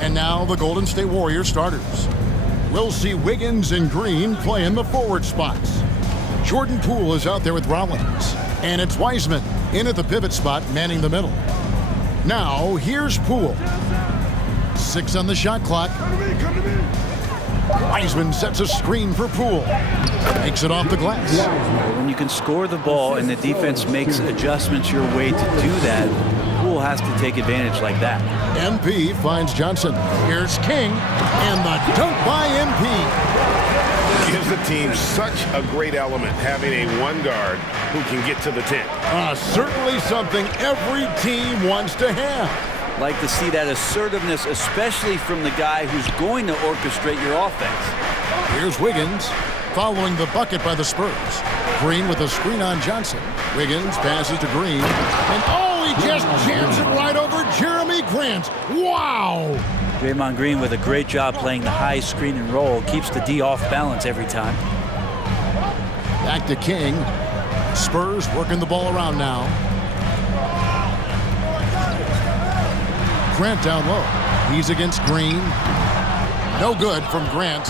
And now the Golden State Warriors starters. We'll see Wiggins and Green play in the forward spots. Jordan Poole is out there with Rollins. And it's Wiseman in at the pivot spot, manning the middle. Now, here's Poole. 6 on the shot clock. Wiseman sets a screen for Poole. Makes it off the glass. When you can score the ball and the defense makes adjustments your way to do that, Poole has to take advantage like that. MP finds Johnson. Here's King, and the dunk by MP. Gives the team such a great element having a one guard who can get to the 10. Certainly something every team wants to have. Like to see that assertiveness, especially from the guy who's going to orchestrate your offense. Here's Wiggins following the bucket by the Spurs. Green with a screen on Johnson. Wiggins passes to Green. And he just jams it right over Jeremy Grant. Wow! Draymond Green with a great job playing the high screen and roll. Keeps the D off balance every time. Back to King. Spurs working the ball around now. Grant down low. He's against Green. No good from Grant.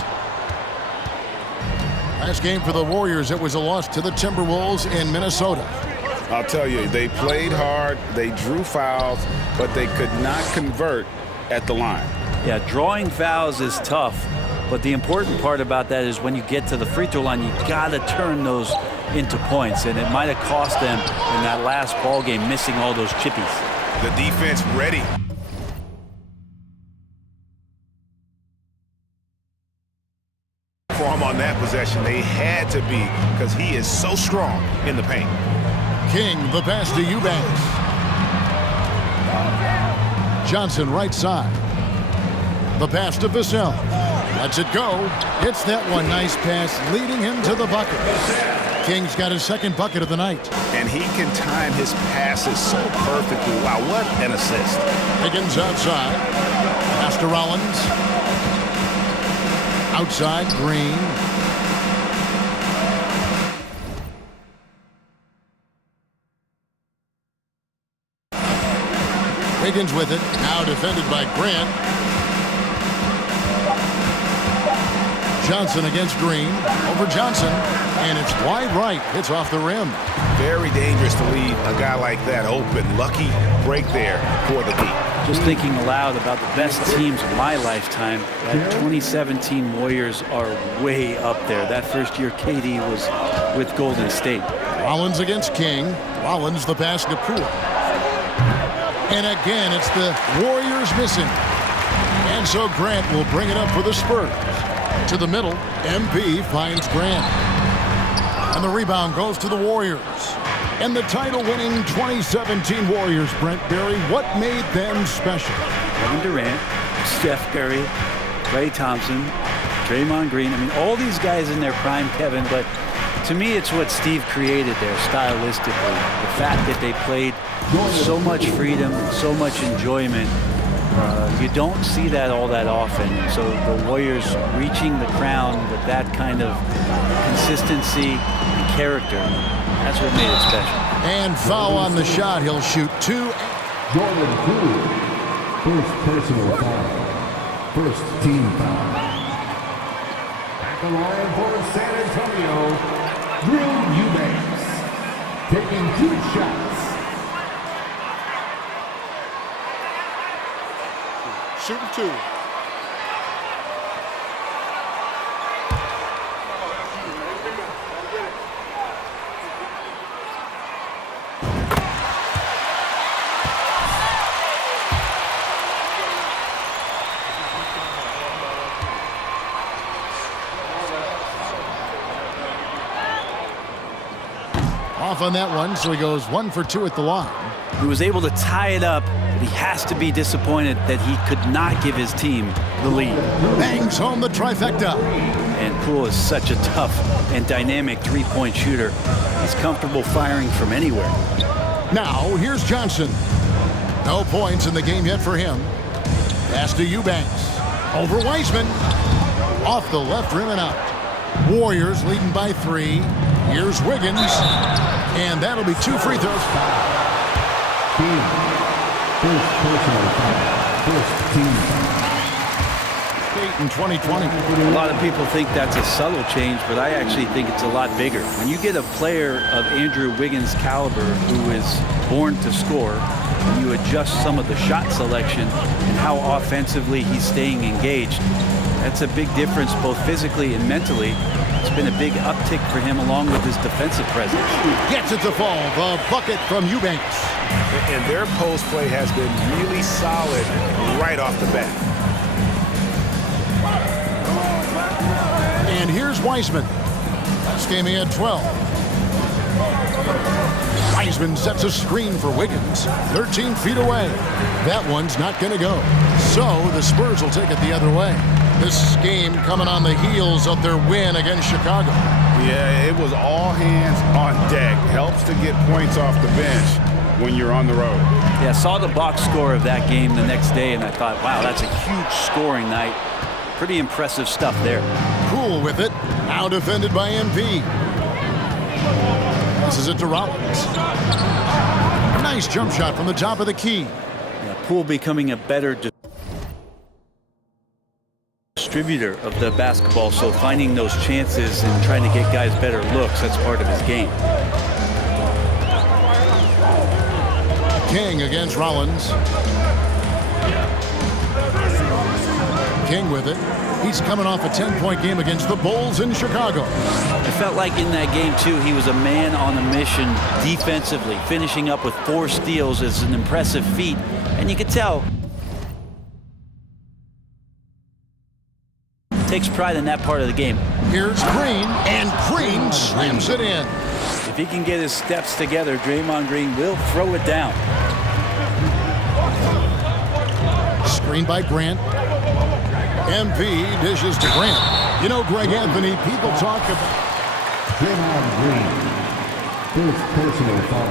Last game for the Warriors, it was a loss to the Timberwolves in Minnesota. I'll tell you, they played hard, they drew fouls, but they could not convert at the line. Yeah, drawing fouls is tough, but the important part about that is when you get to the free throw line, you got to turn those into points, and it might have cost them in that last ball game, missing all those chippies. The defense ready. For him on that possession, they had to be, because he is so strong in the paint. King, the pass to Eubanks. Johnson right side. The pass to Vassell. Lets it go. Hits that one. Nice pass, leading him to the bucket. King's got his second bucket of the night. And he can time his passes so perfectly. Wow, what an assist. Higgins outside. Pass to Rollins. Outside, Green. Wiggins with it. Now defended by Grant. Johnson against Green. Over Johnson. And it's wide right. Hits off the rim. Very dangerous to leave a guy like that open. Lucky break there for the Heat. Just thinking aloud about the best teams of my lifetime, that 2017 Warriors are way up there. That first year KD was with Golden State. Rollins against King. Rollins the pass to Poole. And again, it's the Warriors missing. And so Grant will bring it up for the Spurs. To the middle, MP finds Grant. And the rebound goes to the Warriors. And the title-winning 2017 Warriors, Brent Barry, what made them special? Kevin Durant, Steph Curry, Klay Thompson, Draymond Green. I mean, all these guys in their prime, Kevin, but to me, it's what Steve created there stylistically. The fact that they played so much freedom, so much enjoyment. You don't see that all that often. So the Warriors reaching the crown with that kind of consistency and character, that's what made it special. And foul on the shot. He'll shoot 2. Jordan Poole, first personal foul. First team foul. Back the line for San Antonio, Drew Eubanks, taking 2 shots. Shooting 2. Off on that one, so he goes 1 for 2 at the line. He was able to tie it up, but he has to be disappointed that he could not give his team the lead. Bangs home the trifecta. And Poole is such a tough and dynamic three-point shooter. He's comfortable firing from anywhere. Now, here's Johnson. No points in the game yet for him. Pass to Eubanks. Over Wiseman. Off the left rim and out. Warriors leading by 3. Here's Wiggins. And that'll be 2 free throws. First personal foul. First team foul. State in 2020. A lot of people think that's a subtle change, but I actually think it's a lot bigger. When you get a player of Andrew Wiggins' caliber who is born to score, and you adjust some of the shot selection and how offensively he's staying engaged, that's a big difference both physically and mentally. It's been a big uptick for him along with his defensive presence. Gets it to fall. The bucket from Eubanks. And their post play has been really solid right off the bat. And here's Wiseman. This game he had 12. Wiseman sets a screen for Wiggins. 13 feet away. That one's not going to go. So the Spurs will take it the other way. This game coming on the heels of their win against Chicago. Yeah, it was all hands on deck. Helps to get points off the bench when you're on the road. Yeah, saw the box score of that game the next day, and I thought, wow, that's a huge scoring night. Pretty impressive stuff there. Poole with it. Now defended by MP. Passes it to Rollins. Nice jump shot from the top of the key. Yeah, Poole becoming a better distributor of the basketball, so finding those chances and trying to get guys better looks, that's part of his game. King against Rollins. King with it. He's coming off a 10-point game against the Bulls in Chicago. I felt like in that game, too, he was a man on a mission defensively. Finishing up with 4 steals is an impressive feat, and you could tell takes pride in that part of the game. Here's Green, and Green slams it in. If he can get his steps together, Draymond Green will throw it down. Screen by Grant. MP dishes to Grant. You know, Greg Anthony, people talk about Draymond Green. First personal foul.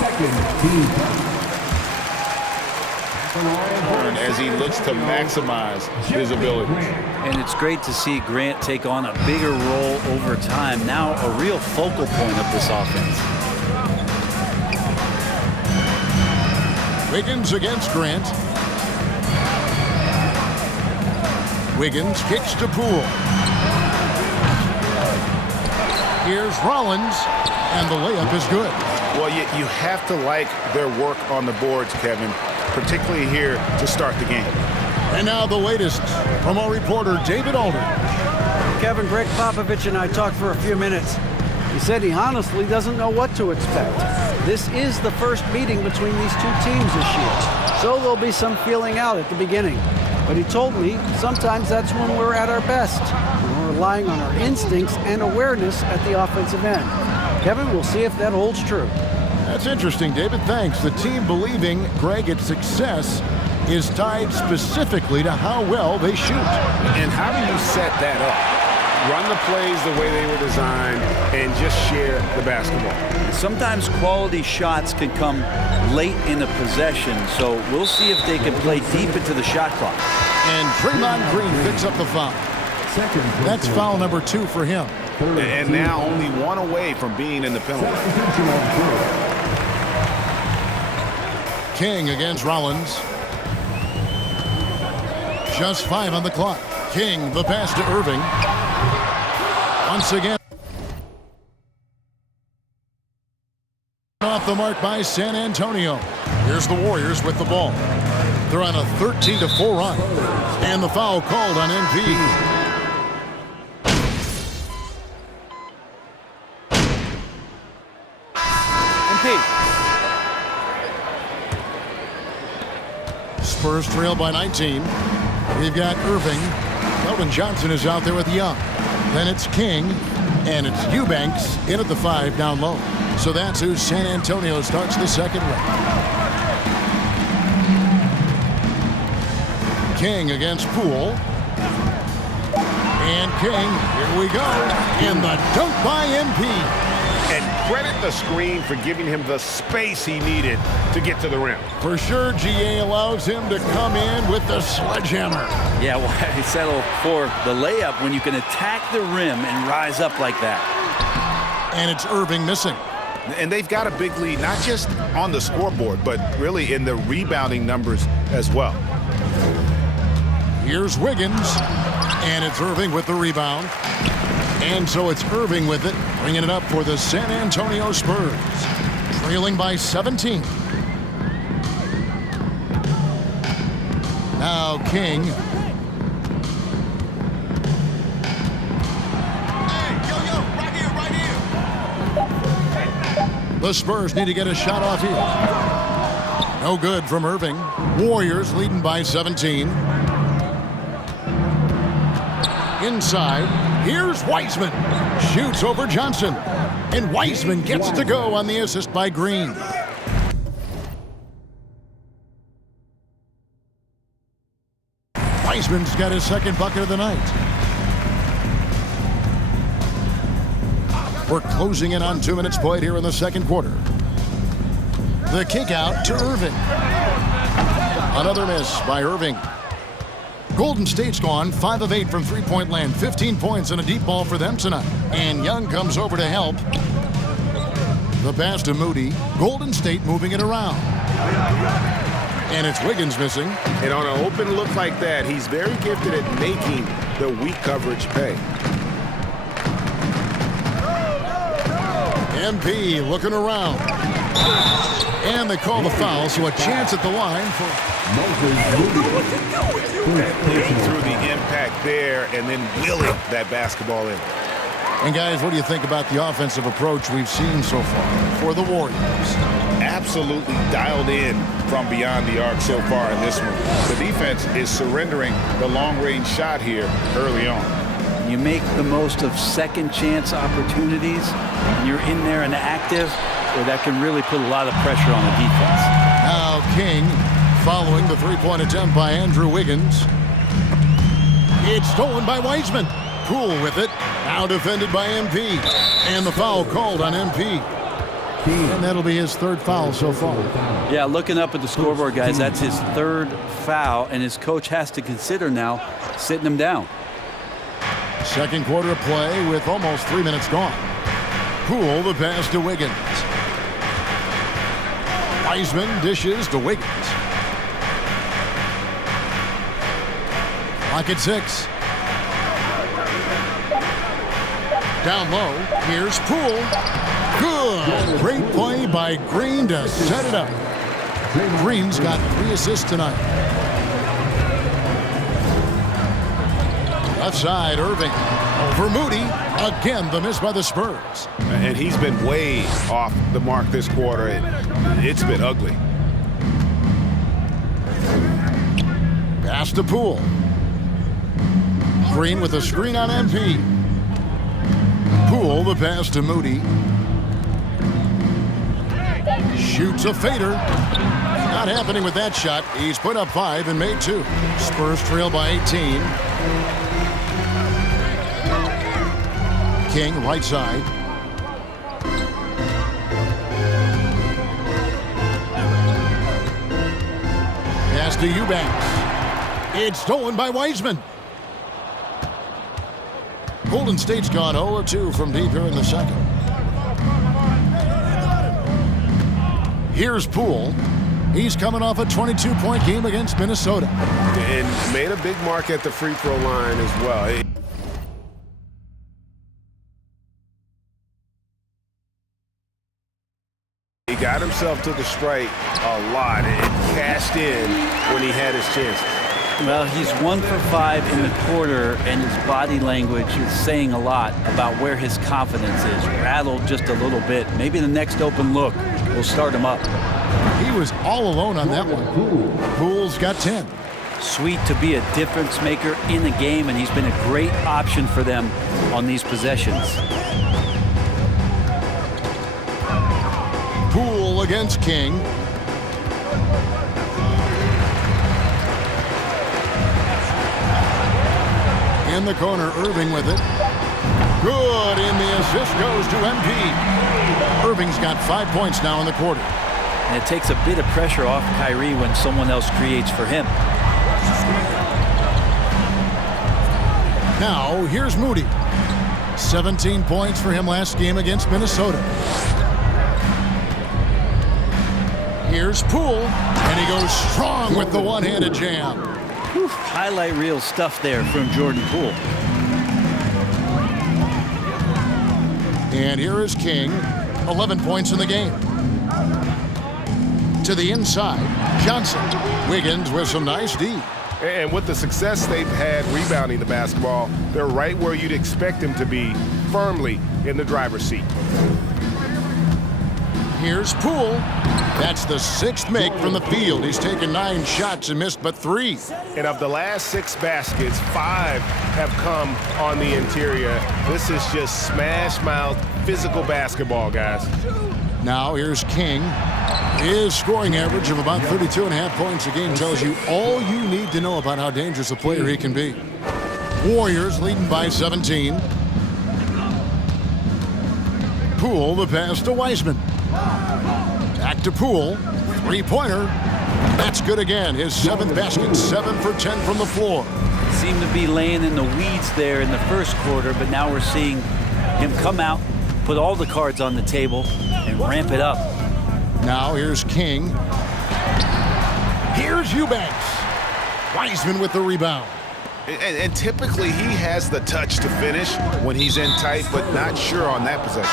Second team foul. As he looks to maximize his abilities. And it's great to see Grant take on a bigger role over time. Now a real focal point of this offense. Wiggins against Grant. Wiggins kicks to Poole. Here's Rollins, and the layup is good. Well, you have to like their work on the boards, Kevin, particularly here to start the game. And now the latest from our reporter, David Aldridge. Kevin, Greg Popovich and I talked for a few minutes. He said he honestly doesn't know what to expect. This is the first meeting between these two teams this year, so there'll be some feeling out at the beginning. But he told me sometimes that's when we're at our best, when we're relying on our instincts and awareness at the offensive end. Kevin, we'll see if that holds true. That's interesting, David. Thanks. The team believing, Greg, its success is tied specifically to how well they shoot. And how do you set that up? Run the plays the way they were designed and just share the basketball. Sometimes quality shots can come late in a possession, so we'll see if they can play deep into the shot clock. And Draymond Green picks up the foul. That's foul number 2 for him. And now only 1 away from being in the penalty. King against Rollins. Just 5 on the clock. King, the pass to Irving. Once again. Off the mark by San Antonio. Here's the Warriors with the ball. They're on a 13-4 run. And the foul called on MP. Spurs trail by 19. We've got Irving. Keldon Johnson is out there with Young. Then it's King, and it's Eubanks in at the 5 down low. So that's who San Antonio starts the second with. King against Poole. And King, here we go. And the dunk by MP. And credit the screen for giving him the space he needed to get to the rim. For sure, GA allows him to come in with the sledgehammer. Yeah, why settle for the layup when you can attack the rim and rise up like that? And it's Irving missing. And they've got a big lead, not just on the scoreboard, but really in the rebounding numbers as well. Here's Wiggins. And it's Irving with the rebound. And so it's Irving with it, bringing it up for the San Antonio Spurs. Trailing by 17. Now King. The Spurs need to get a shot off here. No good from Irving. Warriors leading by 17. Inside, here's Wiseman. Shoots over Johnson. And Wiseman gets it to go on the assist by Green. Wiseman's got his second bucket of the night. We're closing in on 2 minutes played here in the second quarter. The kick out to Irving. Another miss by Irving. Golden State's gone 5 of 8 from three-point land. 15 points and a deep ball for them tonight. And Young comes over to help. The pass to Moody. Golden State moving it around. And it's Wiggins missing. And on an open look like that, he's very gifted at making the weak coverage pay. MP looking around. And they call the foul, so a chance at the line for... Thinking through the impact there and then willing that basketball in. And guys, what do you think about the offensive approach we've seen so far for the Warriors? Absolutely dialed in from beyond the arc so far in this one. The defense is surrendering the long-range shot here early on. You make the most of second chance opportunities, and you're in there and active, where that can really put a lot of pressure on the defense. Now King following the three-point attempt by Andrew Wiggins. It's stolen by Wiseman. Poole with it. Now defended by MP. And the foul called on MP. And that'll be his third foul so far. Yeah, looking up at the scoreboard, guys, that's his third foul, and his coach has to consider now sitting him down. Second quarter of play with almost 3 minutes gone. Poole the pass to Wiggins. Wiseman dishes to Wiggins. Clock at 6. Down low, here's Poole. Good. Great play by Green to set it up. Green's got 3 assists tonight. Left side, Irving. Over Moody. Again, the miss by the Spurs. And he's been way off the mark this quarter. It's been ugly. Pass to Poole. Green with a screen on MP. Poole the pass to Moody. Shoots a fader. Not happening with that shot. He's put up 5 and made 2. Spurs trail by 18. King right side. Pass to Eubanks. It's stolen by Wiseman. Golden State's gone 0-2 from deep here in the second. Here's Poole. He's coming off a 22-point game against Minnesota. And made a big mark at the free throw line as well. He got himself to the strike a lot and cashed in when he had his chances. Well, he's 1 for 5 in the quarter, and his body language is saying a lot about where his confidence is. Rattled just a little bit. Maybe the next open look will start him up. He was all alone on that one. Poole's got 10. Sweet to be a difference maker in the game, and he's been a great option for them on these possessions. Poole against King. In the corner, Irving with it. Good, and the assist goes to MP. Irving's got 5 points now in the quarter. And it takes a bit of pressure off Kyrie when someone else creates for him. Now, here's Moody. 17 points for him last game against Minnesota. Here's Poole, and he goes strong with the one-handed jam. Whew, highlight reel stuff there from Jordan Poole. And here is King, 11 points in the game. To the inside, Johnson. Wiggins with some nice D. And with the success they've had rebounding the basketball, they're right where you'd expect them to be, firmly in the driver's seat. Here's Poole. That's the 6th make from the field. He's taken 9 shots and missed but 3. And of the last 6 baskets, 5 have come on the interior. This is just smash-mouth, physical basketball, guys. Now here's King. His scoring average of about 32.5 points a game tells you all you need to know about how dangerous a player he can be. Warriors leading by 17. Poole, the pass to Wiseman. Back to Poole. 3-pointer. That's good again. His 7th basket, 7 for 10 from the floor. Seemed to be laying in the weeds there in the first quarter, but now we're seeing him come out, put all the cards on the table, and ramp it up. Now here's King. Here's Eubanks. Wiseman with the rebound. And typically he has the touch to finish when he's in tight, but not sure on that possession.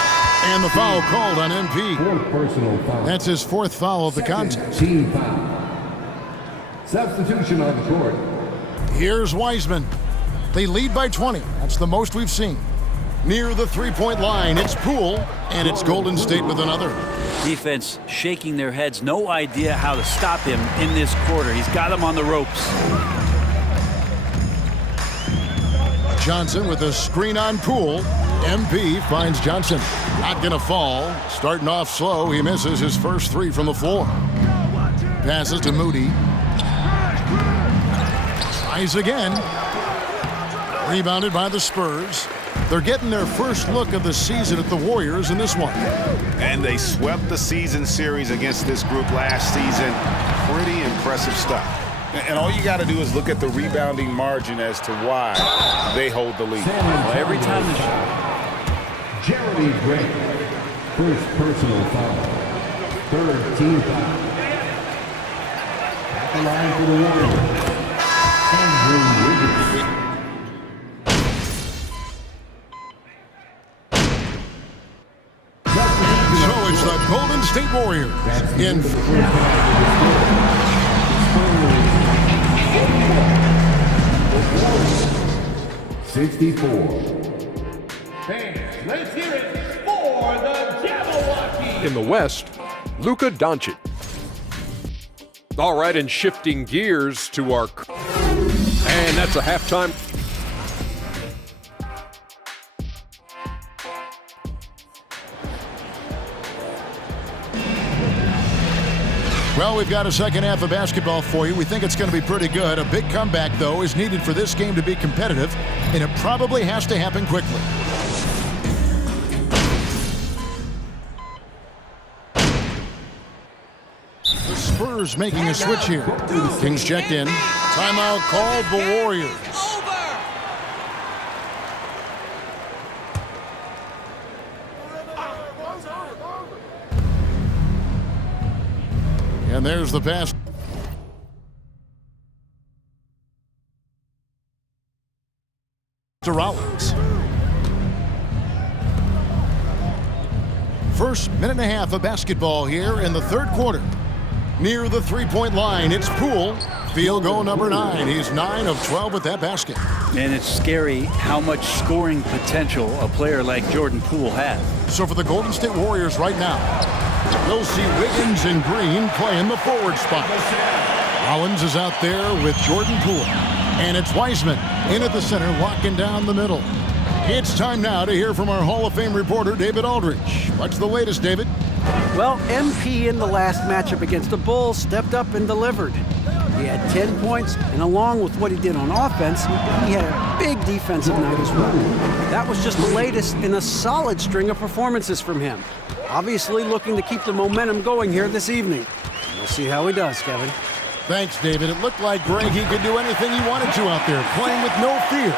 And the foul called on MP. 4th personal foul. That's his 4th foul of the contest. Team foul. Substitution on the court. Here's Wiseman. They lead by 20. That's the most we've seen. Near the 3-point line, it's Poole, and it's Golden State with another. Defense shaking their heads. No idea how to stop him in this quarter. He's got him on the ropes. Johnson with a screen on Poole. MP finds Johnson. Not going to fall. Starting off slow, he misses his first 3 from the floor. Passes to Moody. Tries again. Rebounded by the Spurs. They're getting their first look of the season at the Warriors in this one. And they swept the season series against this group last season. Pretty impressive stuff. And all you got to do is look at the rebounding margin as to why they hold the lead. Well, every time Jeremy Grant, 1st personal foul. 3rd team foul. At the line for the Warriors, Andrew Wiggins. So it's the Golden State Warriors in 64. Fans, let's hear it for the Jabberwocky. In the West, Luka Doncic. All right, and shifting gears to our... And that's a halftime. Well, we've got a second half of basketball for you. We think it's going to be pretty good. A big comeback, though, is needed for this game to be competitive, and it probably has to happen quickly. The Spurs making a switch here. Kings checked in. Timeout called the Warriors. And there's the pass. To Rollins. First minute and a half of basketball here in the 3rd quarter. Near the 3-point line, it's Poole. Field goal number 9. He's 9 of 12 with that basket. And it's scary how much scoring potential a player like Jordan Poole has. So for the Golden State Warriors right now, we'll see Wiggins and Green play in the forward spot. Rollins is out there with Jordan Poole. And it's Wiseman in at the center, locking down the middle. It's time now to hear from our Hall of Fame reporter, David Aldridge. What's the latest, David? Well, MP in the last matchup against the Bulls stepped up and delivered. He had 10 points, and along with what he did on offense, he had a big defensive night as well. That was just the latest in a solid string of performances from him. Obviously looking to keep the momentum going here this evening. We'll see how he does, Kevin. Thanks, David. It looked like Greg, he could do anything he wanted to out there, playing with no fear.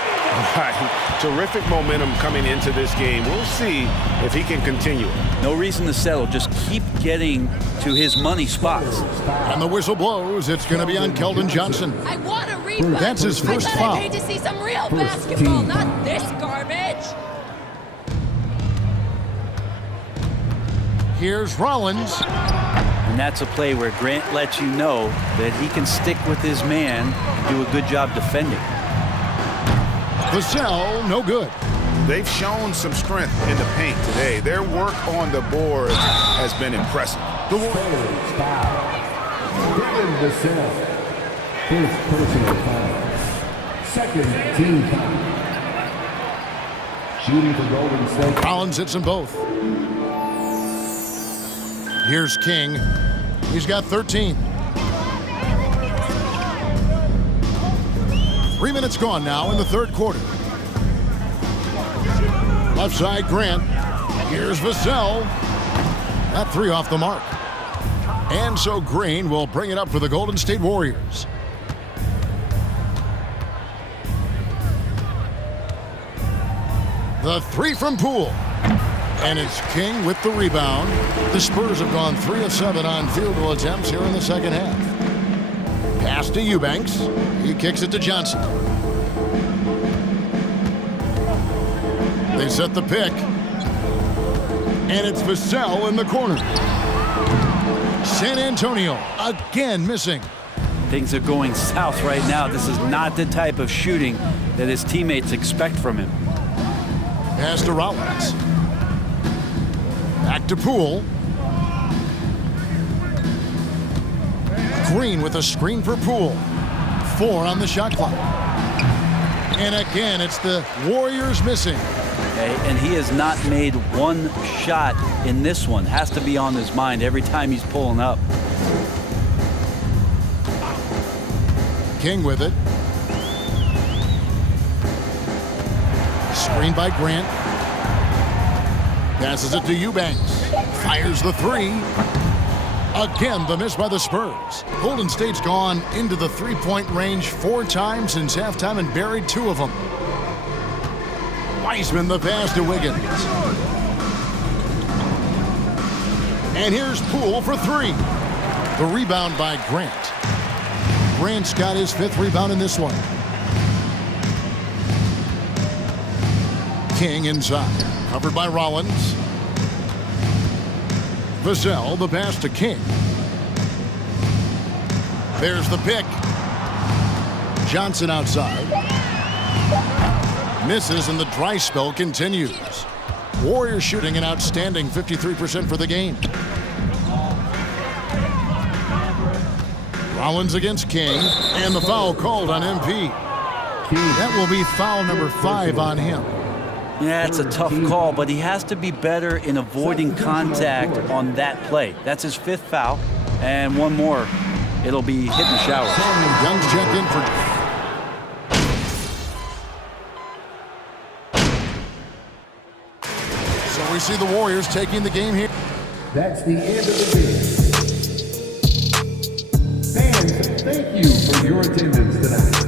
Right. Terrific momentum coming into this game. We'll see if he can continue it. No reason to settle. Just keep getting to his money spots. And the whistle blows. It's going to be on Keldon Johnson. I want to read That's his first I foul. paid to see some real basketball, not this garbage. Here's Rollins. And that's a play where Grant lets you know that he can stick with his man and do a good job defending. Vassell, no good. They've shown some strength in the paint today. Their work on the boards has been impressive. The Third foul. Devin Vassell. First personal foul. Second team foul. Shooting for Golden State. Rollins hits them both. Here's King. He's got 13. 3 minutes gone now in the third quarter. Left side, Grant. Here's Vassell. That three off the mark. And so Green will bring it up for the Golden State Warriors. The three from Poole. And it's King with the rebound. The Spurs have gone 3 of 7 on field goal attempts here in the second half. Pass to Eubanks. He kicks it to Johnson. They set the pick. And it's Vassell in the corner. San Antonio again missing. Things are going south right now. This is not the type of shooting that his teammates expect from him. Pass to Rollins. Back to Poole. Green with a screen for Poole. 4 on the shot clock. And again, it's the Warriors missing. Okay, and he has not made one shot in this one. Has to be on his mind every time he's pulling up. King with it. Screen by Grant. Passes it to Eubanks. Fires the three. Again, the miss by the Spurs. Golden State's gone into the three-point range 4 times since halftime and buried 2 of them. Wiseman the pass to Wiggins. And here's Poole for 3. The rebound by Grant. Grant's got his 5th rebound in this one. King inside. Covered by Rollins. Vassell, the pass to King. There's the pick. Johnson outside. Misses and the dry spell continues. Warriors shooting an outstanding 53% for the game. Rollins against King, and the foul called on MP. That will be foul number 5 on him. Yeah, it's a tough call, but he has to be better in avoiding contact on that play. That's his 5th foul, and one more, it'll be hitting the shower. Young's checked in for... So we see the Warriors taking the game here. That's the end of the game. Fans, thank you for your attendance tonight.